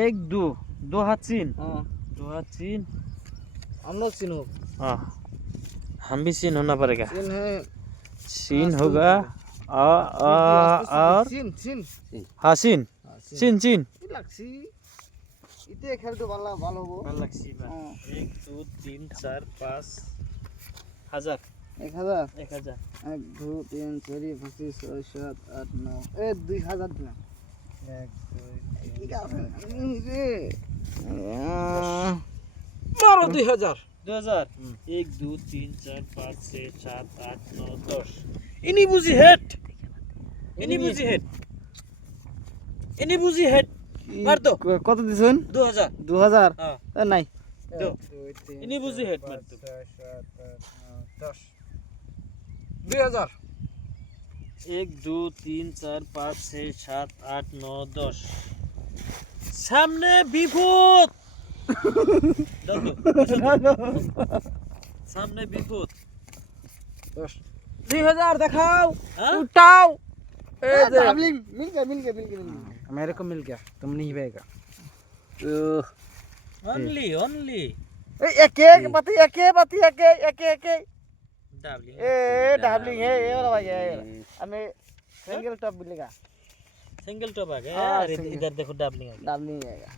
एक दो दो हाथ चीन हाँ दो हाथ चीन हम लोग चिन्ह हो हाँ हम भी चीन होना पड़ेगा चिन्ह है चीन हाँ, होगा और চিন চিন हाँ चीन चीन चीन কি লাগছি ইতে খেলতে ভালো ভালো হবো हाँ। 1 2 3 4 5 हजार 1000 1000 1 2 3 4 5 6 7 8 9 এ 2000 দিলাম 1 2 কি কাছে রে মারো 2000 2000 1 2 3 4 5 6 7 8 9 10 इनी बुझी हेड इनी बुझी हेड मार दो কত দিছেন 2000 2000 हाँ এ নাই दो इनी बुझी हेड मार दो 10 2000 1 2 3 4 5 6 7 8 9 10 सामने বিপদ सामने বিপদ 10 2000 দেখাও हाँ? उठाओ ए डाबलिंग मिल गया मेरे को मिल गया तुम नहीं पाएगा ओनली ओनली एक एक बात एक डाबलिंग ए डाबलिंग है ये वाला भाई है हमें सिंगल टॉप मिलेगा सिंगल टॉप आ गया हाँ, यार single। इधर देखो डाबलिंग आ गया डाबलिंग आएगा